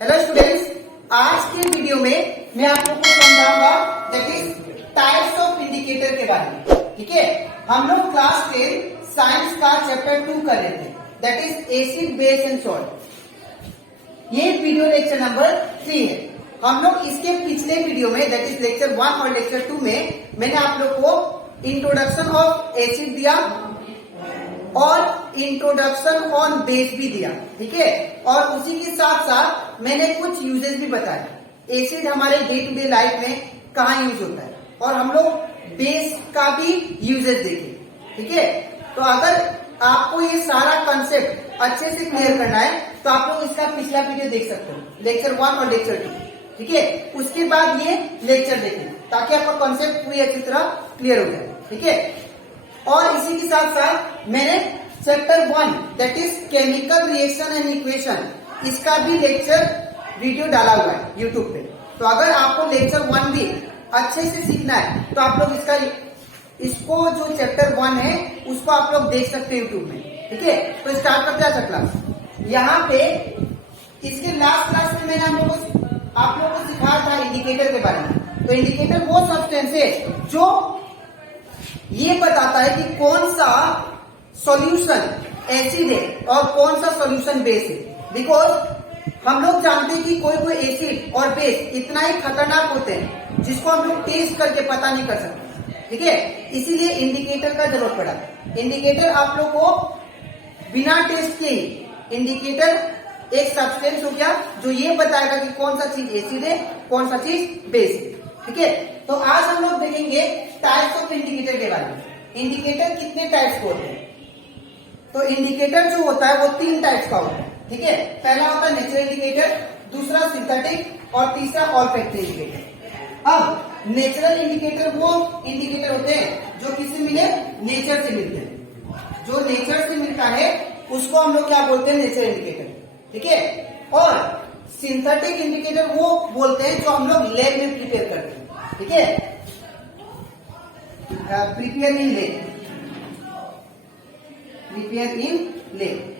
Hello students, आज के video में मैं आप लोग को समझाऊंगा that is types of indicator के बारे में। ठीक है, हम लोग क्लास 10 साइंस का चैप्टर 2 कर रहे थे, that is acid base and salt. ये वीडियो लेक्चर नंबर 3 है। हम लोग इसके पिछले वीडियो में दैट इज लेक्चर 1 और लेक्चर 2 में मैंने आप लोग को इंट्रोडक्शन ऑफ एसिड दिया और इंट्रोडक्शन ऑन बेस भी दिया। ठीक है, और उसी के साथ साथ मैंने कुछ यूजेस भी बताए। एसिड हमारे डे टू डे लाइफ में कहाँ यूज होता है और हम लोग बेस का भी यूजेस देखे। ठीक है, तो अगर आपको ये सारा कंसेप्ट अच्छे से क्लियर करना है तो आप लोग इसका पिछला वीडियो देख सकते हो, लेक्चर 1 और लेक्चर 2। ठीक है, उसके बाद ये लेक्चर देखें ताकि आपका कंसेप्ट पूरी अच्छी तरह क्लियर हो जाए। ठीक है, और इसी के साथ साथ मैंने chapter 1 that is chemical reaction and equation, इसका भी लेक्चर वीडियो डाला हुआ है यूट्यूब पे। तो अगर आपको लेक्चर 1 भी अच्छे से सीखना है तो आप लोग इसको जो चैप्टर 1 है उसको आप लोग देख सकते हैं यूट्यूब में। ठीक है, तो स्टार्ट करते हैं क्लास। यहाँ पे इसके लास्ट क्लास में मैंने आप लोगों को सिखाया था इंडिकेटर के बारे में। तो इंडिकेटर वो सब्सटेंस है जो ये बताता है कि कौन सा सॉल्यूशन एसिड है और कौन सा सॉल्यूशन बेस है। बिकॉज हम लोग जानते हैं कि कोई कोई एसिड और बेस इतना ही खतरनाक होते हैं जिसको हम लोग टेस्ट करके पता नहीं कर सकते। ठीक है, इसीलिए इंडिकेटर का जरूरत पड़ा। इंडिकेटर आप लोग को बिना टेस्ट के ही इंडिकेटर एक सब्सटेंस हो गया जो ये बताएगा कि कौन सा चीज एसिड है कौन सा चीज बेस है। ठीक है, तो आज हम लोग देखेंगे टाइप्स ऑफ इंडिकेटर के बारे में। इंडिकेटर कितने टाइप्स के होते हैं? तो इंडिकेटर जो होता है वो 3 टाइप्स का होता है। ठीक है, पहला होता है नेचुरल इंडिकेटर, दूसरा सिंथेटिक और तीसरा ऑल्फैक्टरी इंडिकेटर। अब नेचुरल इंडिकेटर वो इंडिकेटर होते हैं जो किससे मिले? नेचर से मिलते हैं। जो नेचर से मिलता है उसको हम लोग क्या बोलते हैं? Natural indicator. ठीक है, और सिंथेटिक इंडिकेटर वो बोलते हैं जो हम लोग लैब में प्रिपेयर करते हैं। ठीक है, prepare in lab, prepare in lab.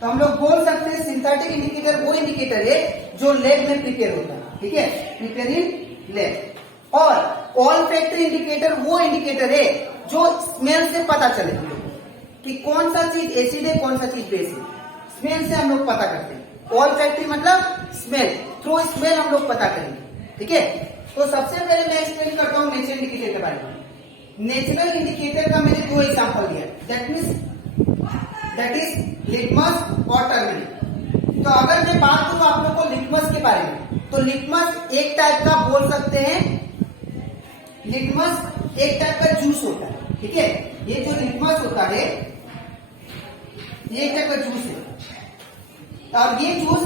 तो हम लोग बोल सकते हैं सिंथेटिक इंडिकेटर वो इंडिकेटर है जो लैब में प्रिपेयर होता है। ठीक है, प्रिपेयर इन लैब। और ऑल्फैक्टरी इंडिकेटर वो इंडिकेटर है जो स्मेल से पता चले कि कौन सा चीज एसिड है कौन सा चीज बेस है। स्मेल से हम लोग पता करते हैं। ऑल्फैक्टरी मतलब स्मेल, थ्रू स्मेल हम लोग पता करेंगे। ठीक है, तो सबसे पहले मैं एक्सप्लेन करता हूँ नेचुरल इंडिकेटर के बारे में। नेचुरल इंडिकेटर का मैंने 2 एग्जांपल दिया, दैट इज लिटमस और टर्मरिक। तो अगर मैं बात करूं आप लोग को लिटमस के बारे में, तो लिटमस एक टाइप का बोल सकते हैं, लिटमस एक टाइप का जूस होता है। ठीक है, ये जो लिटमस होता है ये एक टाइप का जूस है। और ये जूस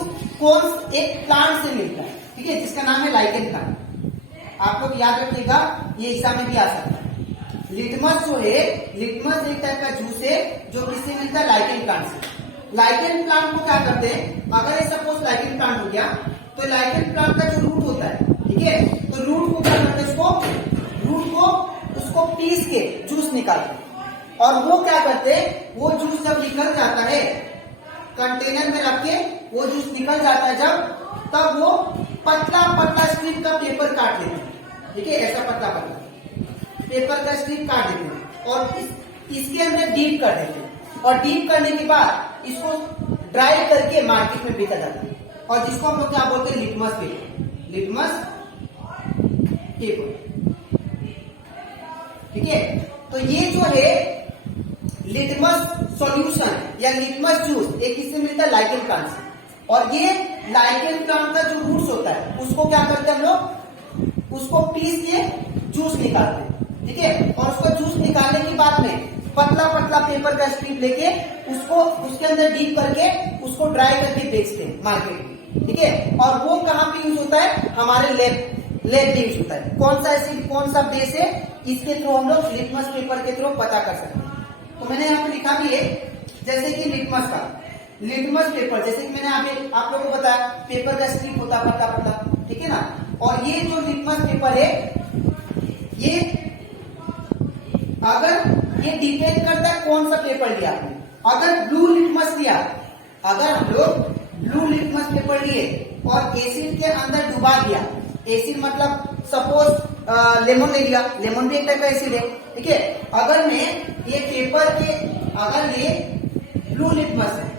एक प्लांट से मिलता है। ठीक है, जिसका नाम है लाइकेन प्लांट। आप लोग याद रखिएगा, ये एग्जाम में भी आ सकता है। लिटमस जो है, लिटमस एक टाइप का जूस है जो किससे मिलता है? लाइकेन प्लांट से। लाइकेन प्लांट को क्या करते हैं? अगर सपोज लाइकेन प्लांट हो गया तो लाइकेन प्लांट का जो रूट होता है, ठीक है, तो रूट को क्या करते हैं? उसको पीस के जूस निकालते हैं। और वो क्या करते हैं? वो जूस जब निकल जाता है कंटेनर में रख के, वो जूस निकल जाता है जब, तब वो पतला पतला स्ट्रिप का पेपर काट लेते हैं। ठीक है, ऐसा पतला पतला पेपर का स्ट्रिप काट देते हैं और इसके अंदर डीप कर देते हैं। और डीप करने के बाद इसको ड्राई करके मार्केट में बेचा जाता है, और जिसको हम लोग क्या बोलते हैं? Litmus paper, litmus paper. ठीक है, तो ये जो है लिटमस सॉल्यूशन या लिटमस जूस एक किससे मिलता है? लाइकेन प्लांट से। और ये लाइकेन प्लांट का जो रूट्स होता है उसको क्या करते हैं हम लोग? उसको पीस के जूस निकालते हैं। ठीक है, और उसको जूस निकालने के बाद में पतला पतला पेपर का स्ट्रिप लेके उसको उसके अंदर डीप करके उसको ड्राई करके बेचते हैं मार्केट में। ठीक है, और वो कहाँ पे यूज होता है? हमारे लैब में यूज होता है। कौन सा एसिड कौन सा बेस है, इसके थ्रू हम लोग लिटमस पेपर के थ्रू पता कर सकते हैं। तो मैंने यहाँ पे लिखा भी है, जैसे कि लिटमस पेपर, जैसे कि मैंने आप लोगों को बताया पेपर का स्ट्रिप होता है पतला पतला। ठीक है ना, और ये जो लिटमस पेपर है ये अगर ये डिपेंड करता है कौन सा पेपर लिया आपने। अगर ब्लू लिटमस लिया, अगर हम लोग ब्लू लिटमस पेपर लिए और एसिड के अंदर डुबा दिया, एसिड मतलब सपोज लेमन ले लिया, लेमन भी एक टाइप का एसिड है, ठीक है। अगर मैं ये पेपर के, अगर ये ब्लू लिटमस है,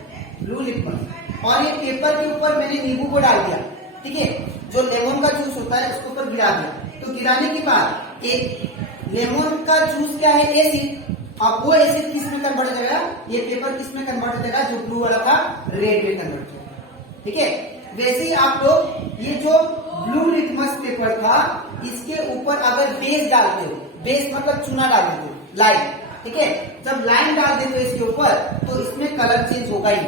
ब्लू लिटमस, और ये पेपर के ऊपर मैंने नींबू को डाल दिया, ठीक है, जो लेमन का जूस होता है उसके ऊपर गिरा दिया, तो गिराने के बाद एक लेमन का जूस क्या है, एसिड। अब वो एसिड किस में कन्वर्ट हो जाएगा, ये पेपर किस में कन्वर्ट हो जाएगा, जो ब्लू वाला था रेड में कन्वर्ट हो जाएगा, ठीक है। वैसे ही आप लोग ये जो ब्लू लिटमस पेपर था इसके ऊपर अगर बेस डालते हो, बेस मतलब चूना डाल देते हो, लाइन, ठीक है, जब लाइन डाल देते हो इसके ऊपर तो इसमें कलर चेंज होगा ही,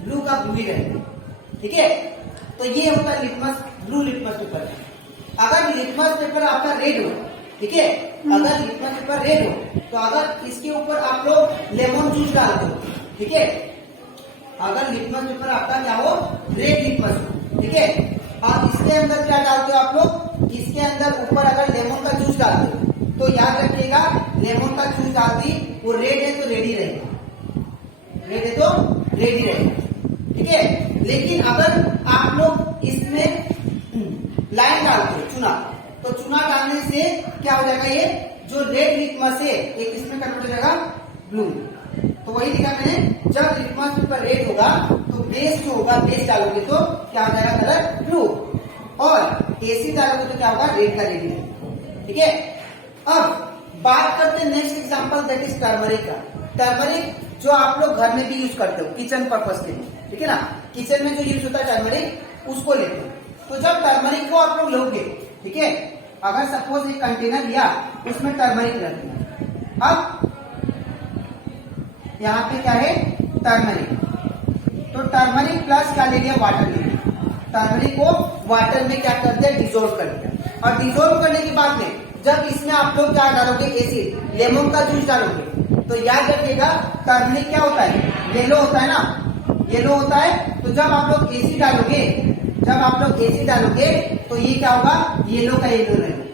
ब्लू का ब्लू ही रहेगा, ठीक है। तो ये होता है लिटमस, ब्लू लिटमस पेपर। अगर लिटमस पेपर आपका रेड हो, ठीक है, अगर लिटमस पेपर रेड हो तो अगर इसके ऊपर आप लोग लेमन जूस डालते हो, ठीक है, अगर लिटमस पेपर आपका क्या हो, रेड लिटमस हो, ठीक है, और इसके अंदर क्या डालते हो आप लोग, इसके अंदर ऊपर अगर लेमन का जूस डालते हो तो याद रखिएगा लेमन का जूस डालती, वो रेड है तो रेड ही रहेगा, रेड है तो रेड ही रहेगा, ठीक है। लेकिन अगर आप लोग इसमें लाइन डालते हो, चूना, तो चूना डालने से क्या हो जाएगा, ये जो रेड लिटमस है एक इसमें कन्वर्ट हो जाएगा ब्लू। तो वही लिखा मैंने, जब लिटमस पेपर रेड होगा तो बेस जो होगा, बेस डालोगे तो क्या हो जाएगा कलर ब्लू, और एसिड डालोगे तो क्या होगा, रेड का रेड, ठीक है। अब बात करते हैं next example, that is turmeric का। टर्मरिक जो आप लोग घर में भी यूज करते हो किचन पर्पस के लिए, ठीक है ना, किचन में जो यूज होता है टर्मरिक, उसको लेते हो। तो जब टर्मरिक को आप लोग लोगे, ठीक है, अगर सपोज एक कंटेनर लिया उसमें टर्मरिक रख दिया, अब यहाँ पे क्या है, टर्मरिक, तो टर्मरिक प्लस क्या ले लिया, वाटर ले लिया, टर्मरिक को वाटर में क्या कर दिया, डिजोल्व कर दिया, और डिजोल्व करने के बाद में जब इसमें आप लोग क्या डालोगे, एसिड, लेमन का जूस डालोगे, तो याद रखिएगा टर्मरिक क्या होता है, येलो होता है ना, येलो होता है। तो जब आप लोग एसिड डालोगे, जब आप लोग एसिड डालोगे तो ये क्या होगा, येलो का येलो रहेगा,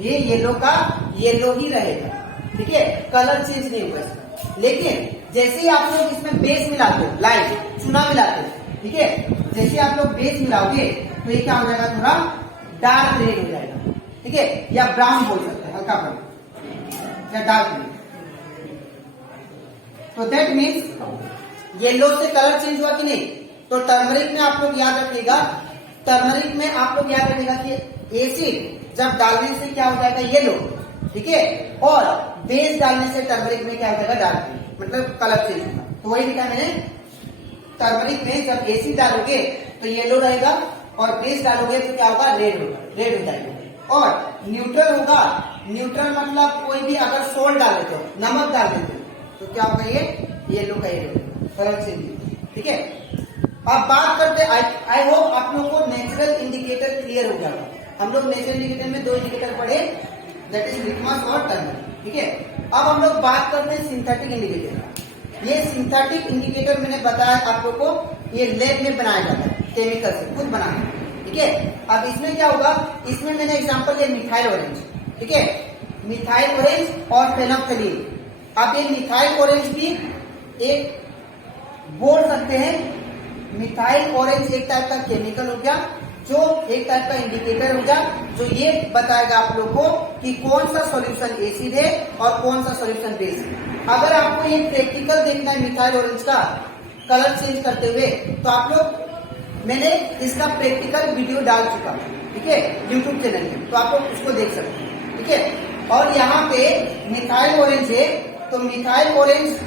ये येलो का येलो ही रहेगा, ठीक है, कलर चेंज नहीं होगा इसका। लेकिन जैसे ही आप लोग इसमें बेस मिलाते हो, लाइन चूना मिलाते हो, ठीक है, जैसे आप लोग बेस मिलाओगे तो ये क्या हो जाएगा, थोड़ा डार्क रेड हो जाएगा, ठीक है, या ब्राउन बोल सकते हैं, हल्का ब्राउन या डार्क रेड। तो दैट मीन्स येलो से कलर चेंज हुआ कि नहीं। तो टर्मरिक में आप लोग याद रखिएगा, टर्मरिक में आप लोग याद रखिएगा कि एसिड जब डालने से क्या हो जाएगा, येलो, ठीक है, और बेस डालने से टर्मरिक में क्या हो जाएगा, डार्क, मतलब कलर चेंज होगा। तो वही लिखा मैंने, टर्मरिक में जब एसिड डालोगे तो येलो रहेगा, और बेस डालोगे तो क्या होगा, रेड होगा, रेड हो जाएगा। और न्यूट्रल होगा, न्यूट्रल मतलब कोई भी अगर सोल्ट डाल देते हो, नमक डाल देते हो, तो क्या होगा, ये येलो का येलो, कलर चेंज, ठीक है। अब बात करते हैं, आई होप आप लोगों को नेचुरल इंडिकेटर क्लियर हो गया। हम लोग नेचुरल इंडिकेटर में दो इंडिकेटर पढ़े, दैट इज लिटमस और टर्मरिक, ठीक है। अब हम लोग बात करते हैं सिंथेटिक इंडिकेटर। ये सिंथेटिक इंडिकेटर मैंने बताया आप लोग को, ये लैब में बनाया जाता है, केमिकल से खुद बनाना, ठीक है। अब इसमें क्या होगा, इसमें मैंने एग्जांपल लिया मिथाइल ऑरेंज, ठीक है, मिथाइल ऑरेंज और फेनोल्फथालीन। अब ये मिथाइल ऑरेंज भी एक बोल सकते हैं, मिथाइल ऑरेंज एक टाइप का केमिकल हो गया, जो एक टाइप का इंडिकेटर हो गया, जो ये बताएगा आप लोग को कि कौन सा सॉल्यूशन एसिड है और कौन सा सॉल्यूशन बेस है। अगर आपको ये प्रैक्टिकल देखना है मिथाइल ऑरेंज का कलर चेंज करते हुए, तो आप लोग, मैंने इसका प्रैक्टिकल वीडियो डाल चुका हूं, ठीक है, यूट्यूब चैनल में, तो आप लोग उसको देख सकते हैं, ठीक है। और यहाँ पे मिथाइल ऑरेंज है, तो मिथाइल ऑरेंज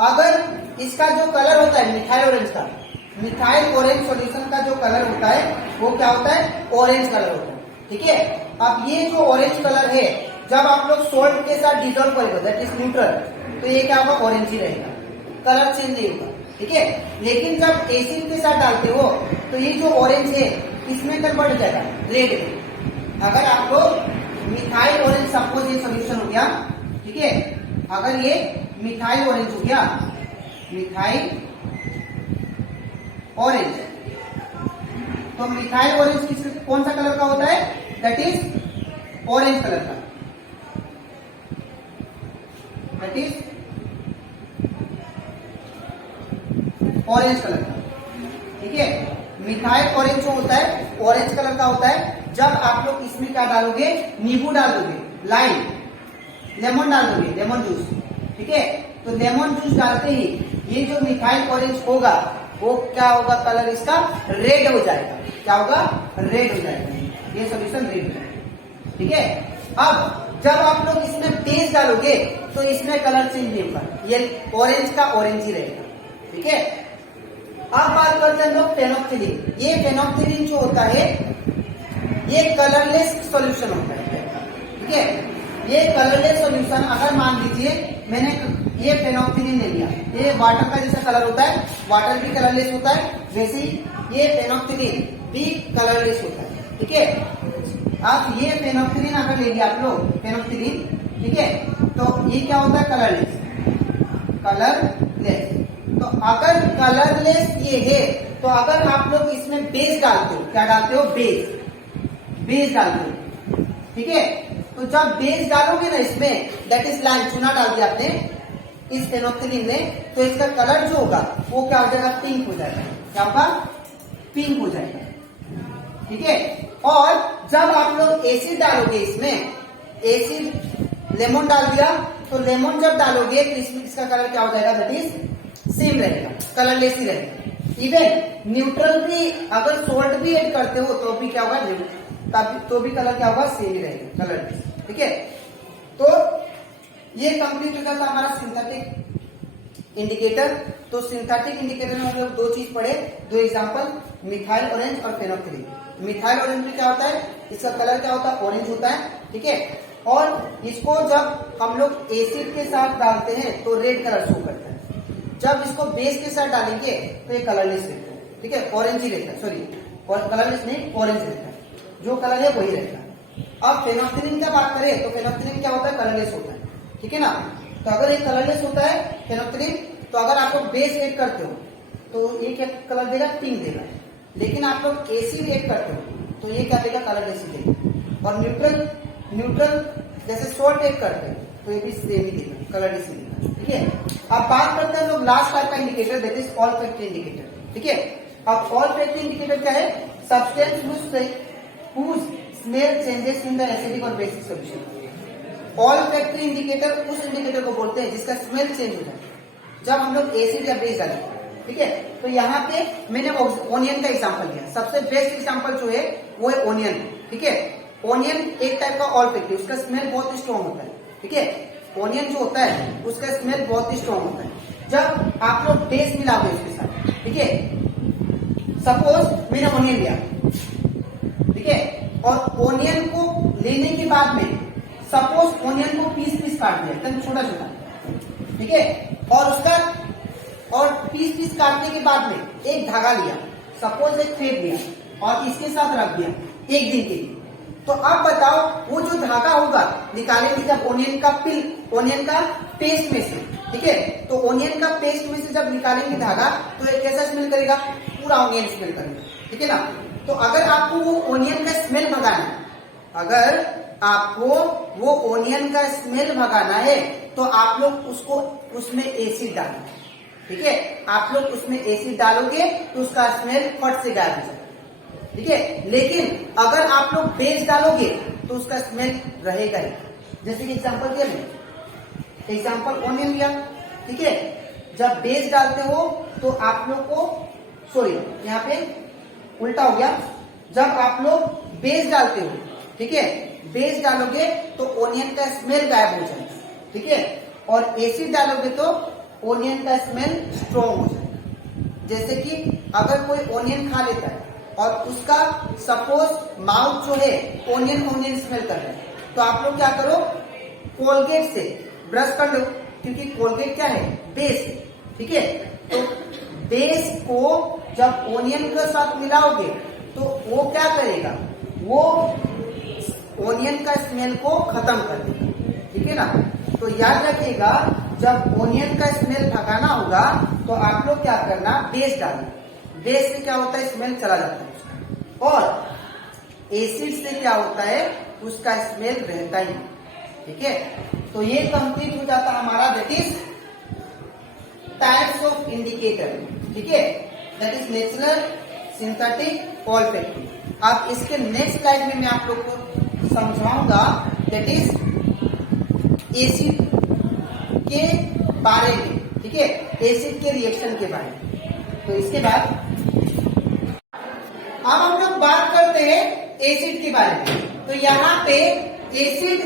अगर इसका जो कलर होता है मिथाइल ऑरेंज का, मिथाइल ऑरेंज सॉल्यूशन का जो कलर होता है वो क्या होता है, ऑरेंज कलर होता है, ठीक है। अब ये जो ऑरेंज कलर है, जब आप लोग सोल्ट के साथ डिजोल्व करेंगे, दैट इज न्यूट्रल, तो ये क्या होगा, ऑरेंज ही रहेगा, कलर चेंज नहीं होगा, ठीक है। लेकिन जब एसिड के साथ डालते हो तो ये जो ऑरेंज है इसमें कन्वर्ट हो जाएगा रेड में। अगर आप लोग मिथाइल ऑरेंज, सपोज ये सोल्यूशन हो गया, ठीक है, अगर ये मिथाइल ऑरेंज हो गया, मिथाइल ऑरेंज, तो मिथाइल ऑरेंज कौन सा कलर का होता है, दैट इज ऑरेंज कलर का, दैट इज ऑरेंज कलर का, ठीक है। मिथाइल ऑरेंज जो होता है ऑरेंज कलर का होता है। जब आप लोग इसमें क्या डालोगे, नींबू डाल दोगे, लाइम, लेमन डाल दोगे, लेमन जूस, ठीक है। तो लेमन जूस डालते ही ये जो मिथाइल ऑरेंज होगा वो क्या होगा, कलर इसका रेड हो जाएगा। क्या होगा, रेड हो जाएगा, ये सोल्यूशन रेड हो जाएगा, ठीक है। अब जब आप लोग इसमें बेस डालोगे तो इसमें कलर चेंज नहीं होगा, ये ऑरेंज का ऑरेंज ही रहेगा, ठीक है। अब बात करते हैं लोग फेनोक्सिलिन। ये फेनोक्सिलिन जो होता है ये कलरलेस सॉल्यूशन होता है, ठीक है। ये कलरलेस सॉल्यूशन, अगर मान लीजिए मैंने ये फेनोक्सिलिन ले लिया, ये वाटर का जैसा कलर होता है, वाटर भी कलरलेस होता है, वैसे ही ये फेनोक्सिलिन भी कलरलेस होता है, ठीक है। अब ये फेनोक्सिलिन अगर ले लिया आप लोग, फेनोक्सिलिन, ठीक है, तो ये क्या होता है, कलरलेस, कलरलेस। तो अगर कलरलेस ये है तो अगर आप लोग इसमें बेस डालते हो, क्या डालते हो, बेस डालते हो, ठीक है। तो जब बेस डालोगे ना इसमें, दैट इज लाइम, चूना डाल दिया आपने इस फेनोक्सिलिन में, तो इसका कलर जो होगा वो क्या हो जाएगा, पिंक हो जाएगा। क्या होगा, पिंक हो जाएगा, ठीक है। और जब आप लोग एसिड डालोगे इसमें, एसिड लेमन डाल दिया, तो लेमन जब डालोगे तो इसका कलर क्या हो जाएगा, दैट इज सेम रहेगा, कलरलेस ही रहेगा। इवन न्यूट्रल भी, अगर सोल्ट भी ऐड करते हो तो भी क्या होगा, तो भी कलर क्या होगा, सेम ही रहेगा, कलरलेस, ठीक है। तो ये कंप्लीट हो जाता हमारा सिंथेटिक इंडिकेटर। तो सिंथेटिक इंडिकेटर में हम लोग दो चीज पढ़े, दो एग्जांपल, मिथाइल ऑरेंज और फेनोक्सिलिन। मिथाइल ऑरेंज में क्या होता है, इसका कलर क्या होता है, ऑरेंज होता है, ठीक है। और इसको जब हम लोग एसिड के साथ डालते हैं तो रेड कलर शो करता है, जब इसको बेस के साथ डालेंगे तो ये कलरलेस रहता है, ठीक है, ऑरेंज ही रहता है, सॉरी कलरलेस नहीं, ऑरेंज रहता है, जो कलर है वही रहता है। अब फेनोक्सिलिन का बात करें तो फेनोक्सिलिन क्या होता है, कलरलेस होता है, ठीक है ना। तो अगर ये कलरलेस होता है फेनोक्सिलिन, तो अगर आप लोग बेस ऐड करते हो तो ये क्या कलर देगा, पिंक देगा। लेकिन आप लोग एसिड ऐड करते हो तो ये क्या देगा, कलरलेस देगा। और न्यूट्रल जैसे सोल्ट ऐड करते हैं तो ये भी सेम ही देगा, कलरलेस देगा, ठीक है। अब बात करते हैं लोग लास्ट टाइप का indicator, that is olfactory indicator, ठीक है। अब ऑल्फैक्टरी इंडिकेटर क्या है, substance whose smell changes in the acidic और बेसिक सॉल्यूशन। ऑल्फैक्टरी इंडिकेटर उस इंडिकेटर को बोलते हैं जिसका स्मेल चेंज होता है जब हम लोग एसिड या बेस डालें, ठीक है। तो यहाँ पे मैंने ओनियन का एग्जांपल दिया, सबसे बेस्ट एग्जांपल जो है वो है ओनियन, ठीक है। ओनियन एक टाइप का ऑल्फैक्टरी, उसका स्मेल बहुत ही स्ट्रॉन्ग होता है, ठीक है। ओनियन जो होता है उसका स्मेल बहुत ही स्ट्रॉन्ग होता है। जब आप लोग बेस मिलाओगे उसके साथ, ठीक है, सपोज मैंने ओनियन लिया, ठीक है, और ओनियन को लेने के बाद में सपोज ओनियन को पीस काट दिया, एकदम छोटा छोटा, ठीक है, और पीस काटने के बाद में एक धागा लिया, सपोज एक थ्रेड लिया और इसके साथ रख दिया एक दिन के लिए। तो अब बताओ वो जो धागा होगा निकालेंगे जब ओनियन का पेस्ट में से, ठीक है। तो ओनियन का पेस्ट में से जब निकालेंगे धागा तो ये कैसा स्मेल करेगा, पूरा ओनियन स्मेल करेगा, ठीक है ना। तो अगर आपको वो ओनियन का स्मेल भगाना है, अगर आपको वो ओनियन का स्मेल भगाना है तो आप लोग उसमें एसिड डालें, ठीक है। आप लोग उसमें एसिड डालोगे तो उसका स्मेल फट से गायब हो जाएगा, ठीक है। लेकिन अगर आप लोग बेस डालोगे तो उसका स्मेल रहेगा ही। जैसे कि एग्जांपल दिया मैंने, एग्जांपल ओनियन लिया, ठीक है। जब बेस डालते हो तो आप लोग को, सॉरी यहाँ पे उल्टा हो गया, जब आप लोग बेस डालते हो, ठीक है, बेस डालोगे तो ओनियन का स्मेल गायब हो जाएगा, ठीक है। और एसिड डालोगे तो ओनियन का स्मेल स्ट्रॉन्ग हो जाएगा। जैसे कि अगर कोई ओनियन खा लेता है और उसका सपोज माउथ जो है ओनियन स्मेल कर रहा है, तो आप लोग क्या करो, कोलगेट से ब्रश कर लो, क्योंकि कोलगेट क्या है, बेस, ठीक है। तो बेस को जब ओनियन के साथ मिलाओगे तो वो क्या करेगा, वो ओनियन का स्मेल को खत्म कर देगा, ठीक है ना। तो याद रखिएगा, जब ओनियन का स्मेल भगाना होगा तो आप लोग क्या करना, बेस डालना। बेस से क्या होता है, स्मेल चला जाता है, और एसिड से क्या होता है, उसका स्मेल रहता ही, ठीक है। तो ये कंप्लीट हो जाता हमारा, that is types of indicator, ठीक है। That is natural, synthetic olfactive. अब इसके नेक्स्ट स्लाइड में मैं आप लोग को समझाऊंगा दैट इज एसिड के बारे में, ठीक है, एसिड के रिएक्शन के बारे में। तो इसके बाद अब हम लोग बात करते हैं एसिड के बारे में। तो यहाँ पे एसिड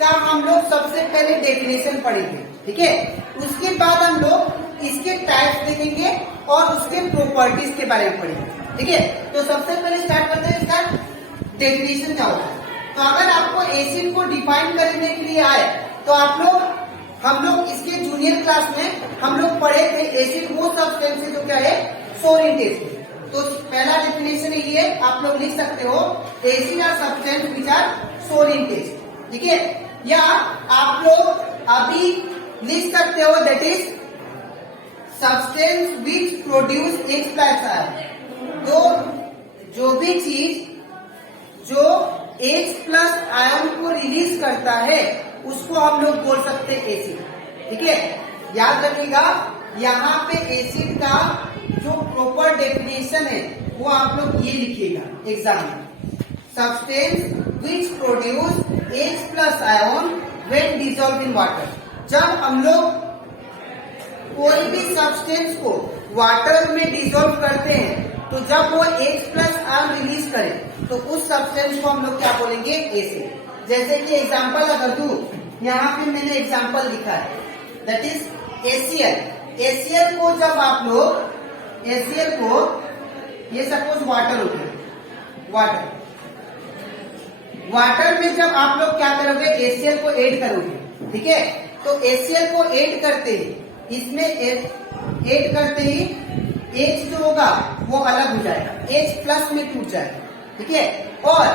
का हम लोग सबसे पहले डेफिनेशन पढ़ेंगे, ठीक है। उसके बाद हम लोग इसके टाइप्स देखेंगे और उसके प्रॉपर्टीज के बारे में पढ़ेंगे, ठीक है। तो सबसे पहले स्टार्ट करते हैं इसका डेफिनेशन क्या होता है। तो अगर आपको एसिड को डिफाइन करने के लिए आए तो हम लोग इसके जूनियर क्लास में हम लोग पढ़े थे एसिड वो सब्सटेंस है जो क्या है, सोलिड टेस्ट। तो पहला डेफिनेशन ये है, आप लोग लिख सकते हो acid are substance which are solid taste, ठीक है। या आप लोग अभी लिख सकते हो that is substance which produce H+ ion. तो जो भी चीज जो H+ आयन को रिलीज करता है उसको हम लोग बोल सकते हैं एसिड, ठीक है। याद रखिएगा यहाँ पे एसिड का जो प्रॉपर डेफिनेशन है वो आप लोग ये लिखिएगा एग्जाम में, substance which produce H+ ion when dissolve in water. जब हम लोग कोई भी सब्सटेंस को वाटर में डिसॉल्व करते हैं तो जब वो H+ आयन रिलीज करे तो उस सब्सटेंस को हम लोग क्या बोलेंगे, एसिड। जैसे कि एग्जांपल अगर दूं, यहाँ पे मैंने एग्जांपल लिखा है दैट इज HCl। HCl को जब आप लोग HCl को ये सपोज वाटर हो गया, वाटर में जब आप लोग क्या करोगे, HCl को ऐड करोगे, ठीक है। तो HCl को ऐड करते ही इसमें ऐड करते ही H जो होगा वो अलग हो जाएगा, H+ में टूट जाएगा, ठीक है। और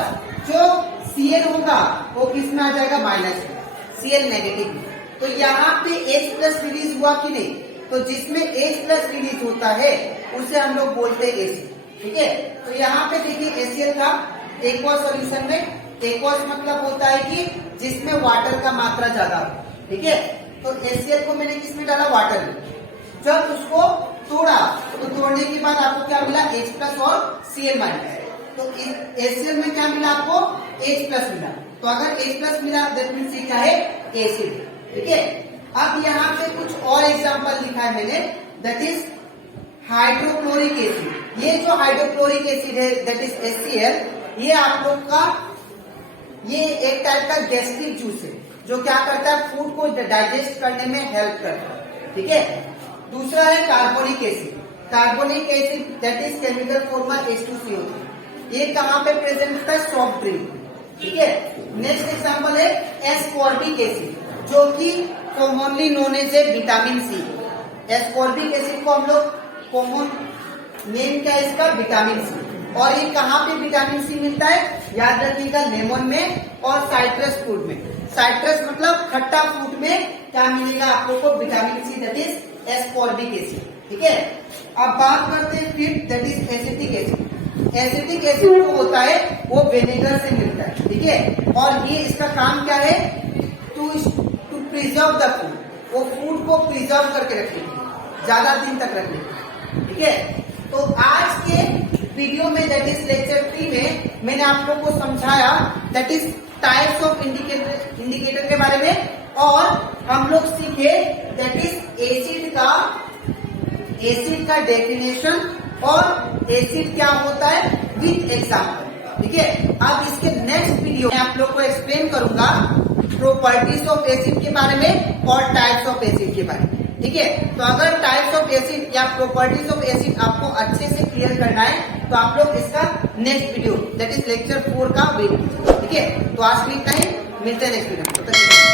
जो Cl होगा वो किस में आ जाएगा, माइनस में, Cl नेगेटिव में। तो यहाँ पे H+ रिलीज हुआ कि नहीं, तो जिसमें H+ रिलीज होता है उसे हम लोग बोलते हैं एसिड, ठीक है। तो यहाँ पे देखिए HCl का एक्वस सॉल्यूशन में, एक्वस मतलब होता है कि जिसमें वाटर का मात्रा ज्यादा हो, ठीक है। तो HCl को मैंने किसमें डाला, वाटर में। जब उसको तोड़ा तो तोड़ने के बाद आपको क्या मिला, H+ और Cl-। तो HCl में क्या मिला आपको, H+ मिला। तो अगर H+ मिला दैट मींस ये क्या है, एसिड, ठीक है। अब यहाँ पे कुछ और एग्जांपल लिखा है मैंने दैट इज हाइड्रोक्लोरिक एसिड। ये जो हाइड्रोक्लोरिक एसिड है दैट इज HCl, ये आप लोग का ये एक टाइप का गैस्ट्रिक जूस है जो क्या करता है, फूड को डाइजेस्ट करने में हेल्प करता है, ठीक है। दूसरा है carbonic acid. Carbonic acid that is chemical formula H2CO3। ये कहाँ पे प्रेजेंट होता है, सॉफ्ट ड्रिंक, ठीक है। नेक्स्ट एग्जांपल है एस्कॉर्बिक एसिड जो कि commonly known as a vitamin C. Ascorbic acid को हम लोग कॉमन नेम क्या है इसका, विटामिन सी। और ये कहाँ पे विटामिन सी मिलता है, याद रखिएगा लेमन में और साइट्रस फ्रूट में। साइट्रस मतलब खट्टा फ्रूट में क्या मिलेगा आप लोग को, vitamin see that is ascorbic acid, ठीक है। अब बात करते हैं फिर that is acetic acid. Acetic acid जो होता है वो विनेगर से मिलता है, ठीक है। और ये इसका काम क्या है, टू प्रिजर्व द फूड, वो फूड को प्रिजर्व करके रखेगी, ज्यादा दिन तक रखेगी, ठीक है। तो आज के वीडियो में दैट इज लेक्चर 3 में मैंने आप लोग को समझाया that is types of indicator के बारे में, और हम लोग सीखे दैट इज एसिड का डेफिनेशन और एसिड क्या होता है विथ एग्जाम्पल, ठीक है। अब इसके नेक्स्ट वीडियो में आप लोग को एक्सप्लेन करूंगा प्रॉपर्टीज ऑफ एसिड के बारे में और टाइप्स ऑफ एसिड के बारे में, ठीक है। तो अगर टाइप्स ऑफ एसिड या प्रॉपर्टीज ऑफ एसिड आपको अच्छे से क्लियर करना है तो आप लोग इसका next video that is lecture 4 का वेट कीजिए, ठीक है। तो आज के लिए इतना ही, मिलते हैं नेक्स्ट वीडियो में।